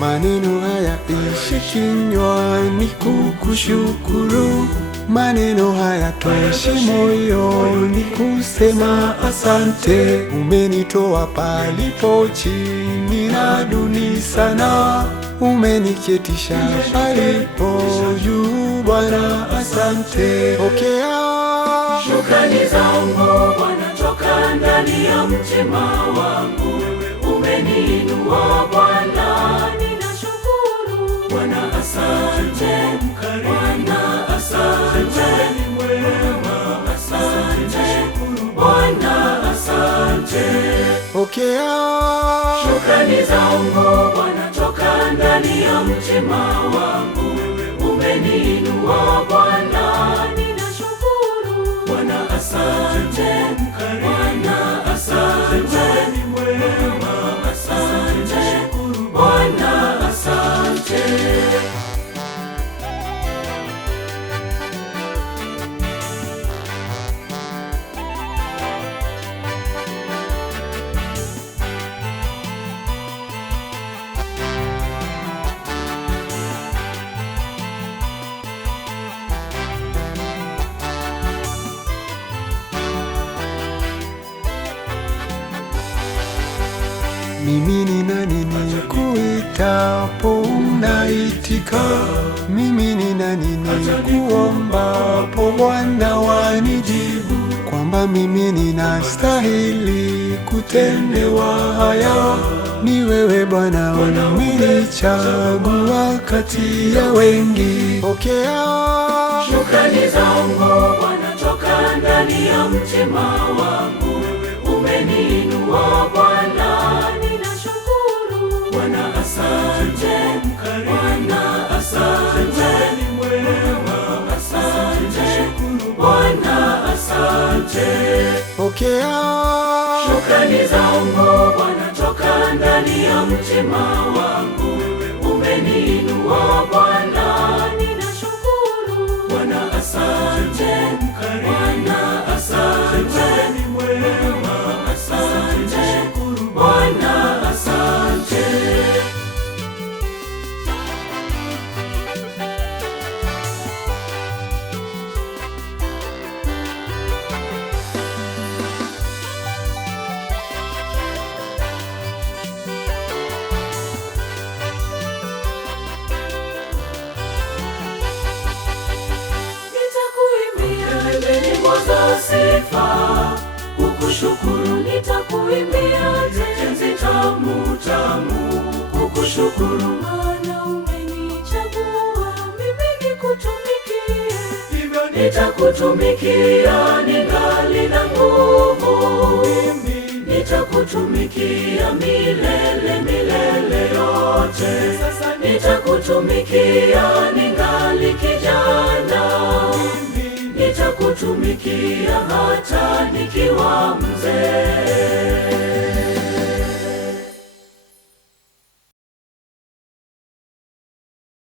Maneno haya ishi kinywani kukushukuru, maneno haya toshi moyoni kusema asante. Umenitoa palipo chini na duni sana, umeniketisha palipo juu. Bwana asante. Pokea shukrani zangu Bwana toka ndani ya mtima wangu. Umeniinua Bwana, ninashukuru. Bwana asante, Bwana asante, asante Bwana asante. pokea Shukrani zangu Bwana toka ndani ya mtima wangu. Umeniinua Bwana, ninashukuru. Bwana asante, Bwana asante, asante Bwana asante. mimi ni nani nikuitapo unaitika? Mimi ni nani nikuombapo Bwana wanijibu? Kwamba mimi ninastahili kutendewa haya? Ni wewe Bwana umenichagua kati ya wengi. Pokea shukrani zangu Bwana toka ndani ya mtima wangu. Umeniinua Bwana, ninashukuru. Bwana asante, Bwana asante, asante Bwana asante. pokea Shukrani zangu Bwana toka ndani ya mtima wangu. Umeniinua Bwana, ninashukuru. Bwana asante, Bwana asante, asante Bwana asante. Nyimbo za sifa kukushukuru, nitakuimbia tenzi tamu tamu kukushukuru. Maana umenichagua mimi nikutumikie, hivyo nitakutumikia ningali na nguvu. Nitakutumikia milele milele yote. Sasa nitakutumikia ningali kijana, nitakutumikia hata nikiwa mzee.